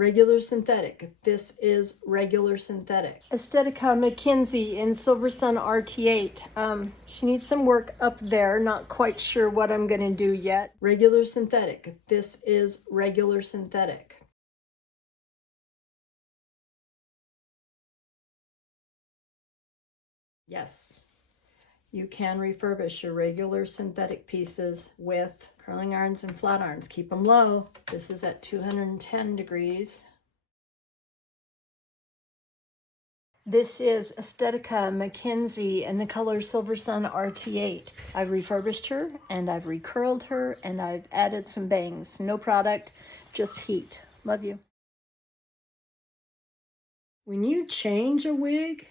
Regular synthetic. This is regular synthetic. Estetica MacKenzie SilverSun RT8. She needs some work up there. Not quite sure what I'm going to do yet. Regular synthetic. This is regular synthetic. Yes. You can refurbish your regular synthetic pieces with curling irons and flat irons. Keep them low. This is at 210 degrees. This is Estetica MacKenzie in the color SilverSun RT8. I've refurbished her and I've recurled her and I've added some bangs. No product, just heat. Love you. When you change a wig,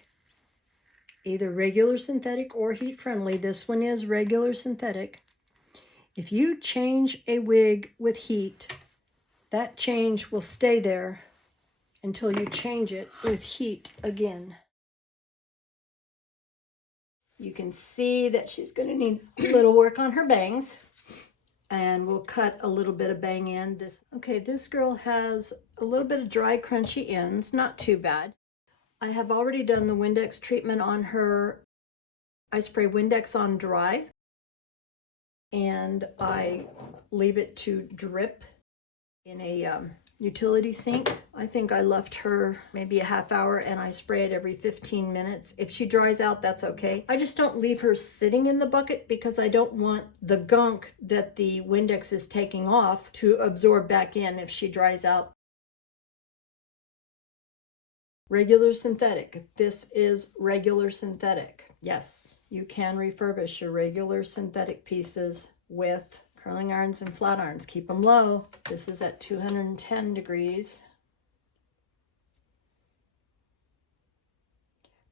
either regular synthetic or heat friendly, this one is regular synthetic. If you change a wig with heat, that change will stay there until you change it with heat again. You can see that she's going to need a little work on her bangs, and we'll cut a little bit of bang in. This girl has a little bit of dry, crunchy ends, not too bad. I have already done the Windex treatment on her. I spray Windex on dry, and I leave it to drip in a utility sink. I think I left her maybe a half hour, and I spray it every 15 minutes. If she dries out, that's okay. I just don't leave her sitting in the bucket because I don't want the gunk that the Windex is taking off to absorb back in if she dries out. Regular synthetic. This is regular synthetic. Yes, you can refurbish your regular synthetic pieces with curling irons and flat irons. Keep them low. This is at 210 degrees.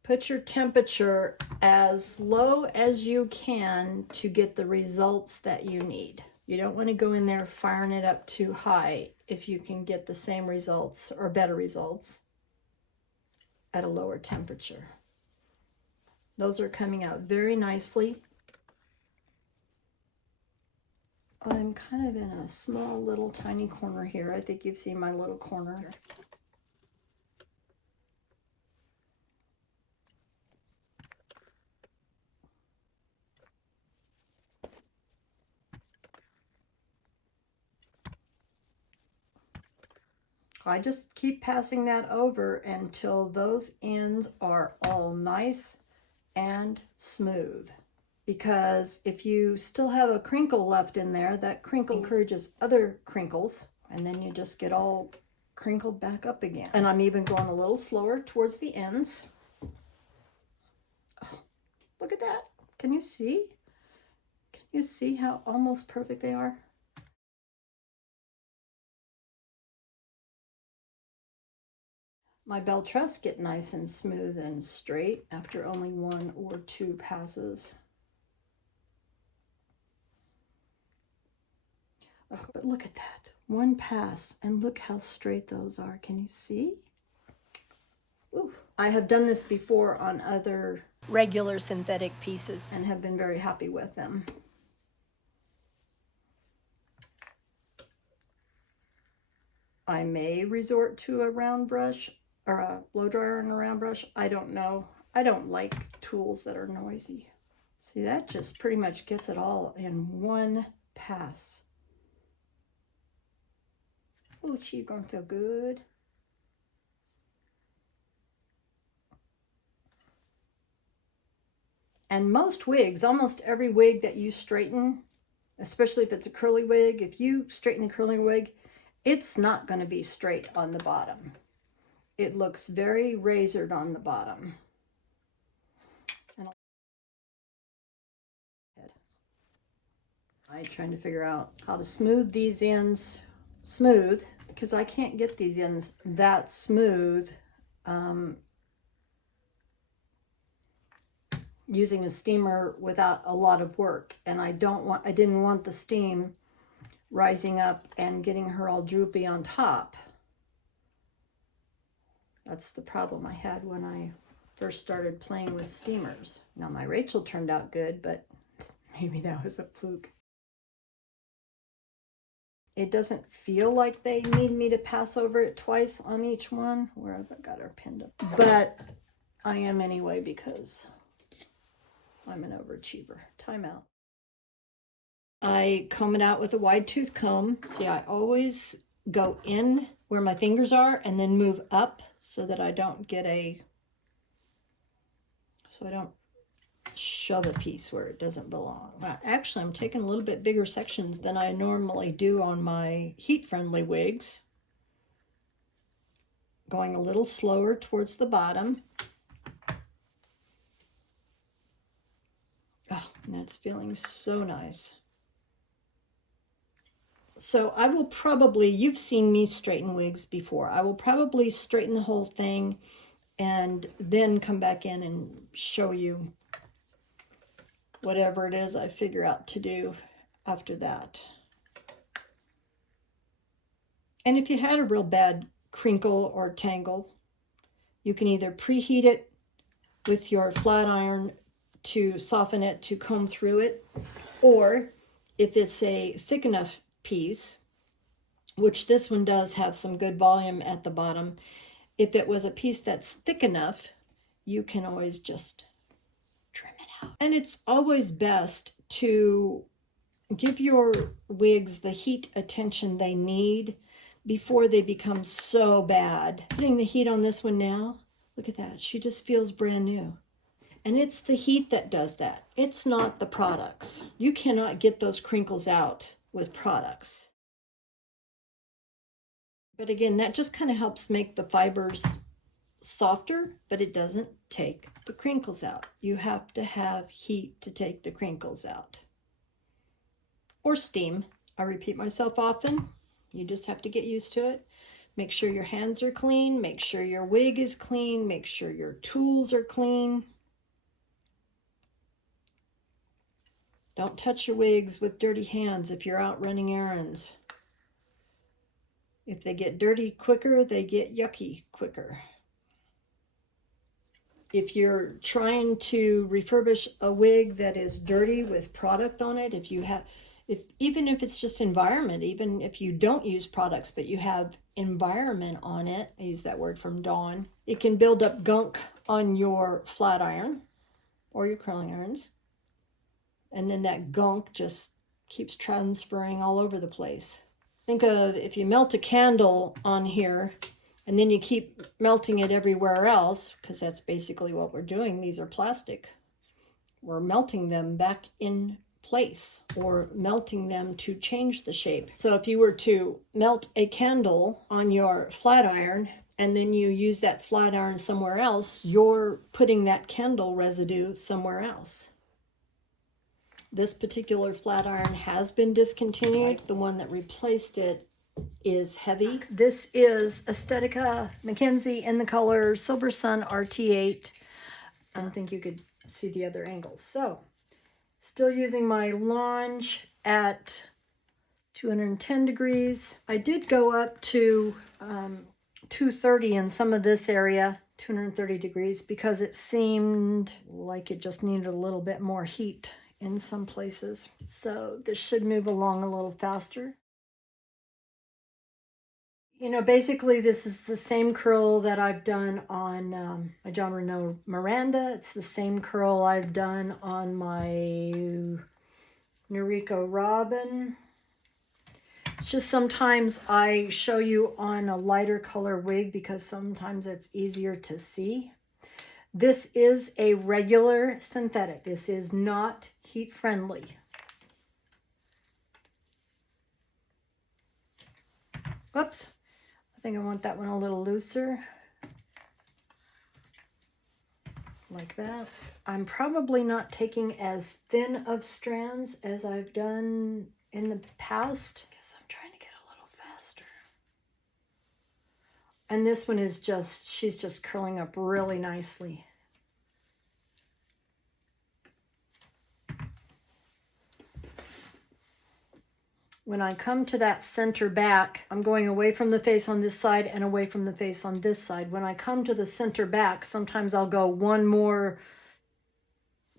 Put your temperature as low as you can to get the results that you need. You don't want to go in there firing it up too high if you can get the same results or better results at a lower temperature. Those are coming out very nicely. I'm kind of in a small little tiny corner here. I think you've seen my little corner. I just keep passing that over until those ends are all nice and smooth. Because if you still have a crinkle left in there, that crinkle encourages other crinkles, and then you just get all crinkled back up again. And I'm even going a little slower towards the ends. Oh, look at that. Can you see? Can you see how almost perfect they are? My bell truss get nice and smooth and straight after only 1 or 2 passes. But look at that, 1 pass, and look how straight those are. Can you see? Ooh. I have done this before on other regular synthetic pieces and have been very happy with them. I may resort to a round brush or a blow dryer and a round brush. I don't know. I don't like tools that are noisy. See, that just pretty much gets it all in 1 pass. Oh, she's gonna feel good. And most wigs, almost every wig that you straighten, especially if it's a curly wig, if you straighten a curly wig, it's not going to be straight on the bottom. It looks very razored on the bottom. I'm trying to figure out how to smooth these ends smooth, because I can't get these ends that smooth using a steamer without a lot of work. And I didn't want the steam rising up and getting her all droopy on top. That's the problem I had when I first started playing with steamers. Now my Rachel turned out good, but maybe that was a fluke. it doesn't feel like they need me to pass over it twice on each one. Where have I got her pinned up? But I am anyway because I'm an overachiever. Timeout. I comb it out with a wide tooth comb. See, I always go in where my fingers are and then move up so that I don't get so I don't shove a piece where it doesn't belong. Well, actually, I'm taking a little bit bigger sections than I normally do on my heat-friendly wigs. Going a little slower towards the bottom. Oh, and that's feeling so nice. So I will probably, you've seen me straighten wigs before. I will probably straighten the whole thing and then come back in and show you whatever it is I figure out to do after that. And if you had a real bad crinkle or tangle, you can either preheat it with your flat iron to soften it, to comb through it, or if it's a thick enough piece, which this one does have some good volume at the bottom, if it was a piece that's thick enough, you can always just trim it out. And it's always best to give your wigs the heat attention they need before they become so bad. Putting the heat on this one now, look at that. She just feels brand new. And it's the heat that does that. It's not the products. You cannot get those crinkles out with products. But again, that just kind of helps make the fibers softer, but it doesn't take the crinkles out. You have to have heat to take the crinkles out. Or steam. I repeat myself often. You just have to get used to it. Make sure your hands are clean. Make sure your wig is clean. Make sure your tools are clean. Don't touch your wigs with dirty hands if you're out running errands. If they get dirty quicker, they get yucky quicker. If you're trying to refurbish a wig that is dirty with product on it, even if it's just environment, even if you don't use products, but you have environment on it, I use that word from Dawn, it can build up gunk on your flat iron or your curling irons. And then that gunk just keeps transferring all over the place. Think of if you melt a candle on here and then you keep melting it everywhere else, because that's basically what we're doing. These are plastic. We're melting them back in place or melting them to change the shape. So if you were to melt a candle on your flat iron and then you use that flat iron somewhere else, you're putting that candle residue somewhere else. This particular flat iron has been discontinued. The one that replaced it is heavy. This is Estetica MacKenzie in the color SilverSun RT8. I don't think you could see the other angles. So, still using my Lange at 210 degrees. I did go up to 230 in some of this area, 230 degrees, because it seemed like it just needed a little bit more heat in some places. So this should move along a little faster. You know, basically this is the same curl that I've done on my John Renaud Miranda. It's the same curl I've done on my Noriko Robin. It's just sometimes I show you on a lighter color wig because sometimes it's easier to see. This is a regular synthetic. This is not heat friendly. Whoops. I think I want that one a little looser. Like that. I'm probably not taking as thin of strands as I've done in the past. I guess I'm trying to get a little faster. And this one is just, she's just curling up really nicely. When I come to that center back, I'm going away from the face on this side and away from the face on this side. When I come to the center back, sometimes I'll go one more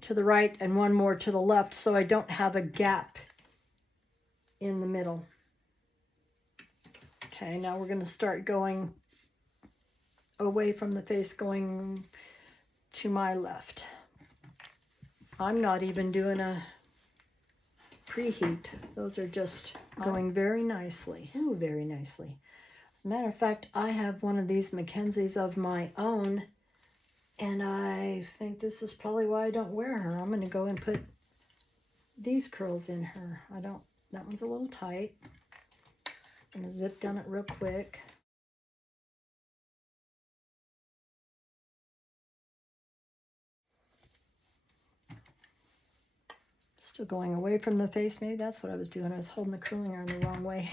to the right and one more to the left so I don't have a gap in the middle. Okay, now we're going to start going away from the face, going to my left. I'm not even doing a preheat. Those are just going very nicely. Ooh, very nicely. As a matter of fact, I have one of these MacKenzies of my own, and I think this is probably why I don't wear her. I'm going to go and put these curls in her. That one's a little tight. I'm going to zip down it real quick. Still going away from the face. Maybe that's what I was doing. I was holding the curling iron the wrong way.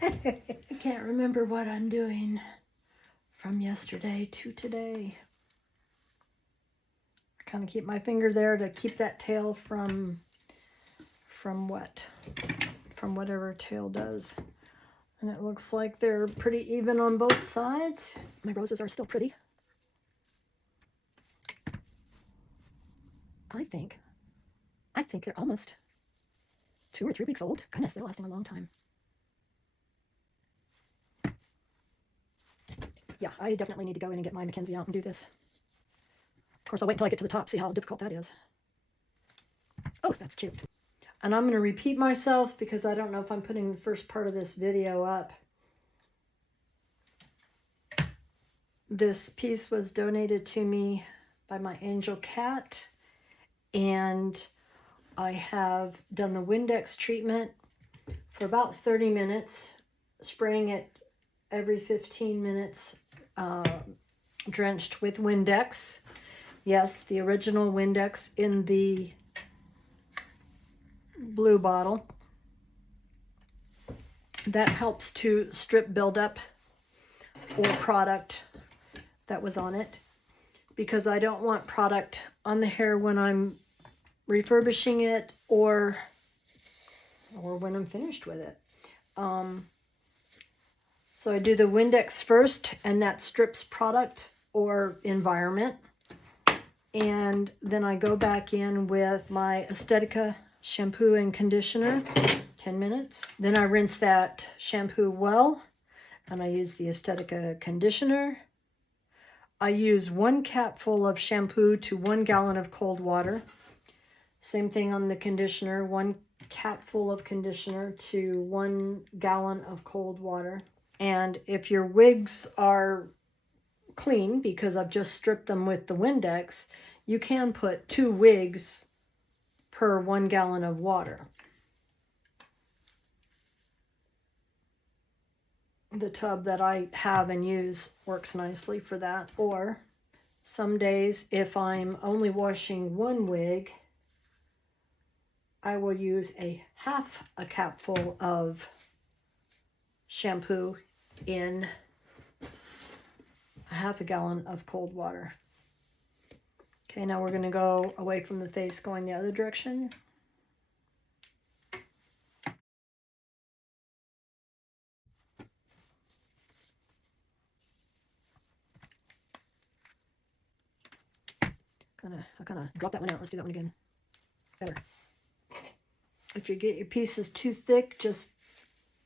I can't remember what I'm doing from yesterday to today. I kind of keep my finger there to keep that tail from whatever tail does. And it looks like they're pretty even on both sides. My roses are still pretty. I think they're almost 2 or 3 weeks old. Goodness, they're lasting a long time. Yeah, I definitely need to go in and get my MacKenzie out and do this. Of course, I'll wait until I get to the top, see how difficult that is. Oh, that's cute. And I'm going to repeat myself because I don't know if I'm putting the first part of this video up. This piece was donated to me by my angel cat, and I have done the Windex treatment for about 30 minutes, spraying it every 15 minutes, drenched with Windex. Yes, the original Windex in the blue bottle. That helps to strip buildup or product that was on it, because I don't want product on the hair when I'm refurbishing it or when I'm finished with it. So I do the Windex first, and that strips product or environment. And then I go back in with my Estetica shampoo and conditioner, 10 minutes. Then I rinse that shampoo well, and I use the Estetica conditioner. I use 1 capful of shampoo to 1 gallon of cold water. Same thing on the conditioner, 1 capful of conditioner to 1 gallon of cold water. And if your wigs are clean, because I've just stripped them with the Windex, you can put 2 wigs per 1 gallon of water. The tub that I have and use works nicely for that. Or some days, if I'm only washing 1 wig, I will use a half a capful of shampoo in a half a gallon of cold water. Okay, now we're going to go away from the face, going the other direction. I kind of dropped that one out. Let's do that one again. Better. If you get your pieces too thick, just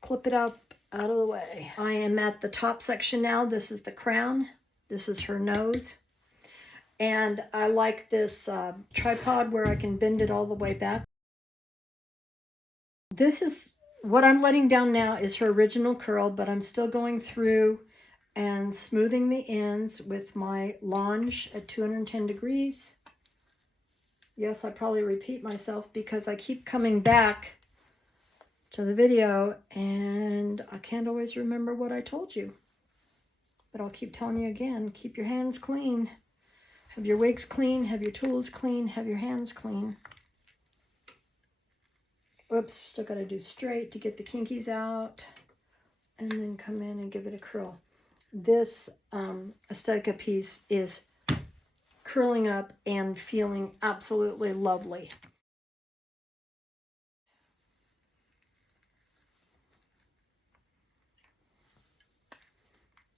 clip it up out of the way. I am at the top section now. This is the crown. This is her nose. And I like this tripod where I can bend it all the way back. This is what I'm letting down now is her original curl, but I'm still going through and smoothing the ends with my Lange at 210 degrees. Yes, I probably repeat myself because I keep coming back to the video and I can't always remember what I told you. But I'll keep telling you again, keep your hands clean. Have your wigs clean, have your tools clean, have your hands clean. Oops, still got to do straight to get the kinkies out. And then come in and give it a curl. This Estetica piece is curling up and feeling absolutely lovely.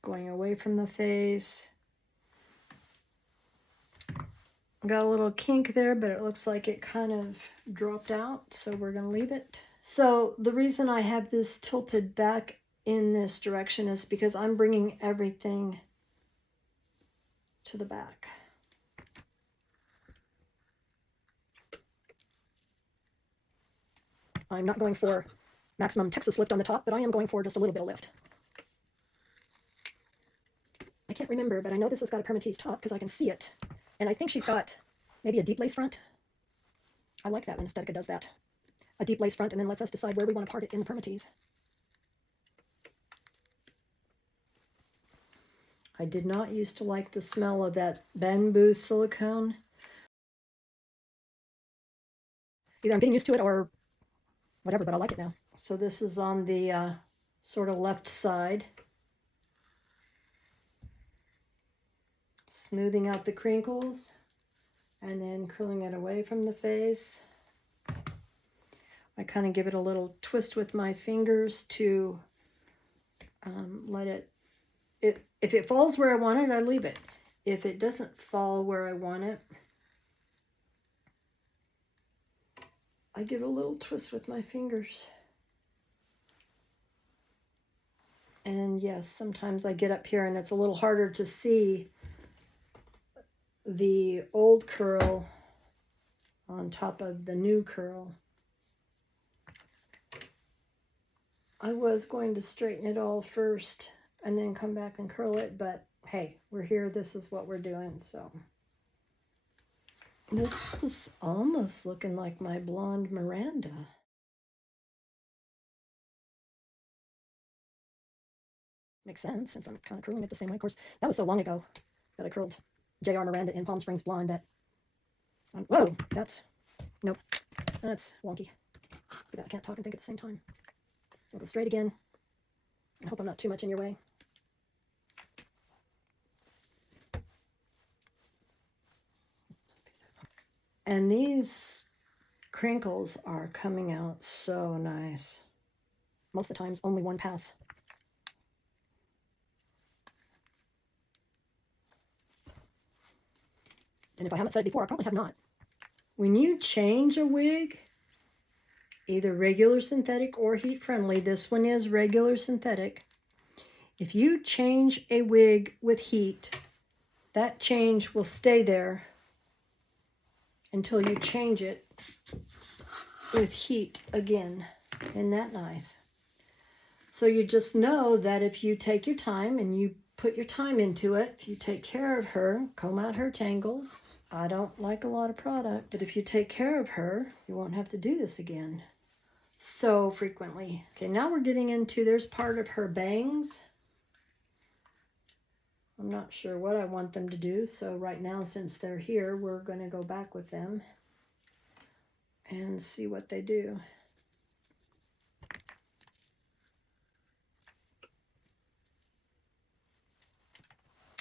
Going away from the face. Got a little kink there, but it looks like it kind of dropped out, so we're going to leave it. So the reason I have this tilted back in this direction is because I'm bringing everything to the back. I'm not going for maximum Texas lift on the top, but I am going for just a little bit of lift. I can't remember, but I know this has got a permatease top because I can see it. And I think she's got maybe a deep lace front. I like that when Estetica does that. A deep lace front, and then lets us decide where we want to part it in the permatease. I did not used to like the smell of that bamboo silicone. Either I'm getting used to it or whatever, but I like it now. So this is on the sort of left side. Smoothing out the crinkles and then curling it away from the face. I kind of give it a little twist with my fingers to let it, if it falls where I want it, I leave it. If it doesn't fall where I want it, I give it a little twist with my fingers. And yes, sometimes I get up here and it's a little harder to see the old curl on top of the new curl. I was going to straighten it all first and then come back and curl it, but hey, we're here, this is what we're doing, so. This is almost looking like my blonde Miranda. Makes sense, since I'm kind of curling it the same way. Of course, that was so long ago that I curled J.R. Miranda in Palm Springs Blonde that, whoa, nope, that's wonky. I can't talk and think at the same time. So I'll go straight again. I hope I'm not too much in your way. And these crinkles are coming out so nice. Most of the times, only one pass. And if I haven't said it before, I probably have not. When you change a wig, either regular synthetic or heat friendly, this one is regular synthetic. If you change a wig with heat, that change will stay there until you change it with heat again. Isn't that nice? So you just know that if you take your time and you put your time into it, if you take care of her, comb out her tangles. I don't like a lot of product, but if you take care of her, you won't have to do this again so frequently. Okay, now we're getting into, there's part of her bangs. I'm not sure what I want them to do, so right now, since they're here, we're going to go back with them and see what they do.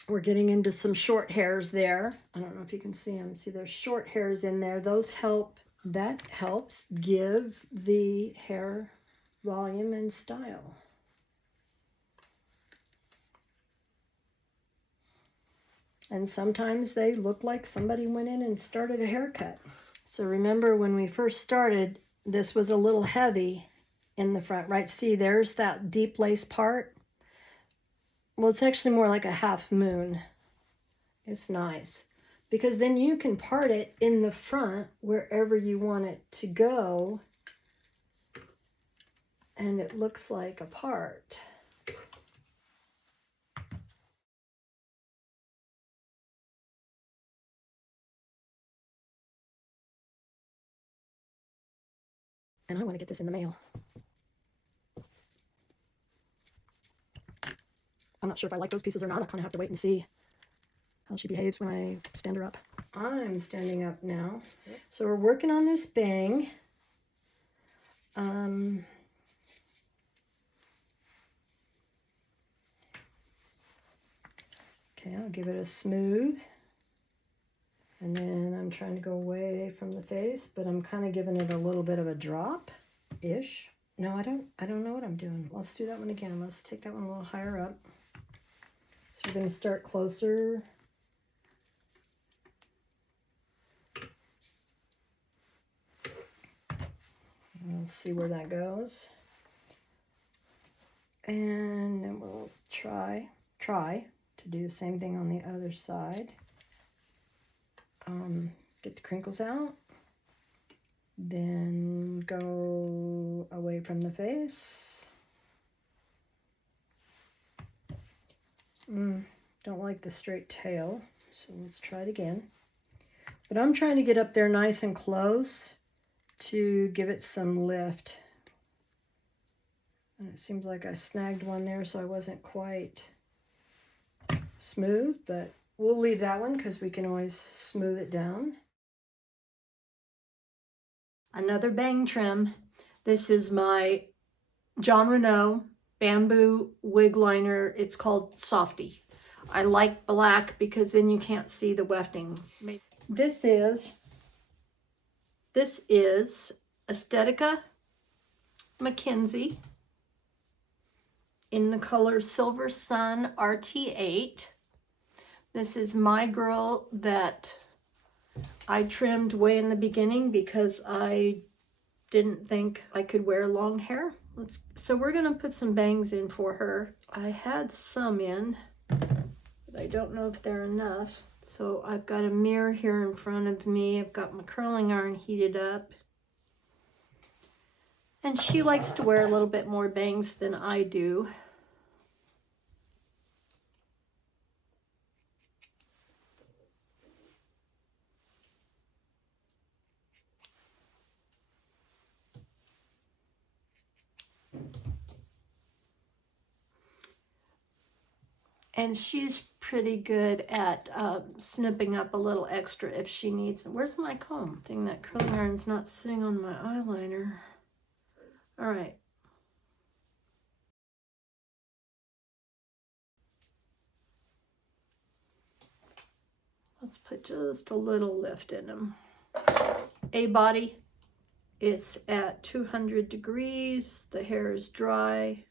We're getting into some short hairs there. I don't know if you can see them. See, there's short hairs in there. Those help, that helps give the hair volume and style. And sometimes they look like somebody went in and started a haircut. So remember when we first started, this was a little heavy in the front, right? See, there's that deep lace part. Well, it's actually more like a half moon. It's nice because then you can part it in the front wherever you want it to go, and it looks like a part. And I want to get this in the mail. I'm not sure if I like those pieces or not. I kind of have to wait and see how she behaves when I stand her up. I'm standing up now. So we're working on this bang. Okay, I'll give it a smooth. And then I'm trying to go away from the face, but I'm kind of giving it a little bit of a drop-ish. No, I don't know what I'm doing. Let's do that one again. Let's take that one a little higher up. So we're going to start closer. We'll see where that goes. And then we'll try to do the same thing on the other side. Get the crinkles out, then go away from the face. Don't like the straight tail, so let's try it again. But I'm trying to get up there nice and close to give it some lift. And it seems like I snagged one there, so I wasn't quite smooth, but we'll leave that one because we can always smooth it down. Another bang trim. This is my Jon Renau bamboo wig liner. It's called Softy. I like black because then you can't see the wefting. This is Estetica MacKenzie in the color SilverSun RT8. This is my girl that I trimmed way in the beginning because I didn't think I could wear long hair. So we're gonna put some bangs in for her. I had some in, but I don't know if they're enough. So I've got a mirror here in front of me. I've got my curling iron heated up. And she likes to wear a little bit more bangs than I do. And she's pretty good at snipping up a little extra if she needs it. Where's my comb? Thing that curling iron's not sitting on my eyeliner. All right. Let's put just a little lift in them. A body, it's at 200 degrees. The hair is dry.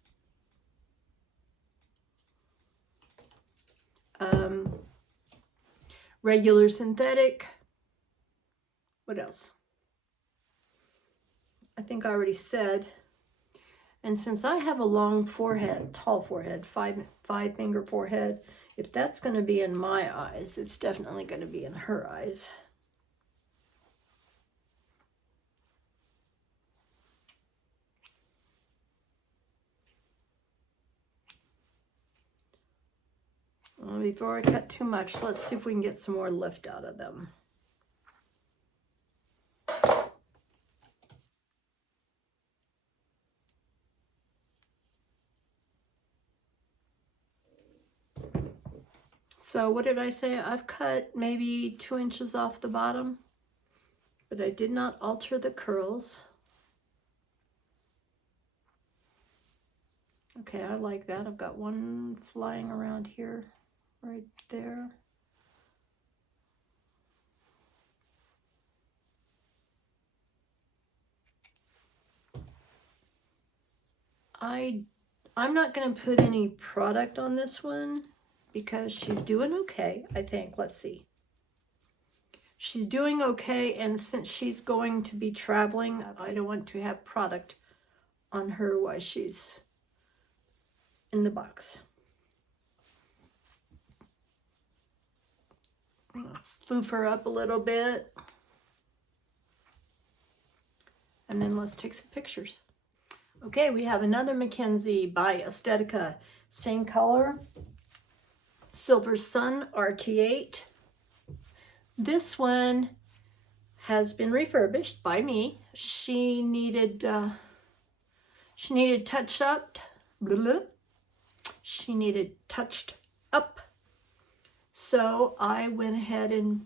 Regular synthetic. What else? I think I already said. And since I have a long forehead, tall forehead, five finger forehead, if that's going to be in my eyes, it's definitely going to be in her eyes. Well, before I cut too much, let's see if we can get some more lift out of them. So what did I say? I've cut maybe 2 inches off the bottom, but I did not alter the curls. Okay, I like that. I've got one flying around here, right there. I'm not going to put any product on this one because she's doing okay, I think. Let's see. She's doing okay, and since she's going to be traveling, I don't want to have product on her while she's in the box. I'm gonna foof her up a little bit. And then let's take some pictures. Okay, we have another MacKenzie by Estetica. Same color, SilverSun RT8. This one has been refurbished by me. She needed touched up. She needed touched up. So I went ahead and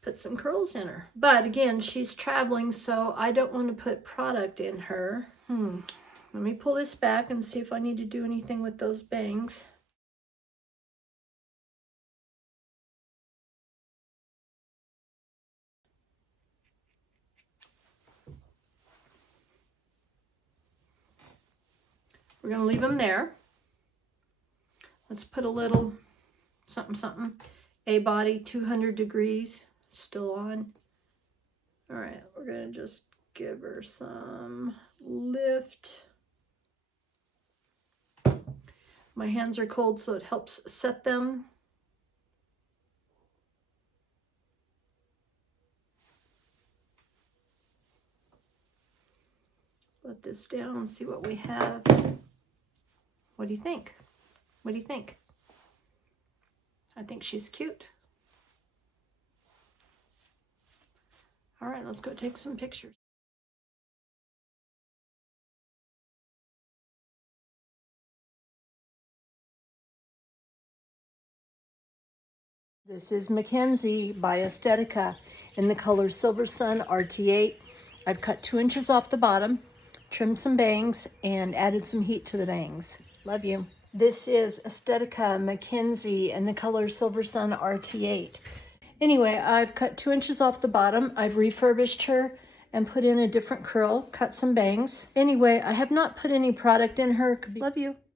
put some curls in her. But again, she's traveling, so I don't want to put product in her. Let me pull this back and see if I need to do anything with those bangs. We're going to leave them there. Let's put a little something, something. A body, 200 degrees, still on. All right, we're going to just give her some lift. My hands are cold, so it helps set them. Let this down, see what we have. What do you think? What do you think? I think she's cute. All right, let's go take some pictures. This is MacKenzie by Estetica in the color SilverSun RT8. I've cut 2 inches off the bottom, trimmed some bangs, and added some heat to the bangs. Love you. This is Estetica MacKenzie in the color SilverSun RT8. Anyway, I've cut 2 inches off the bottom. I've refurbished her and put in a different curl, cut some bangs. Anyway, I have not put any product in her. Love you.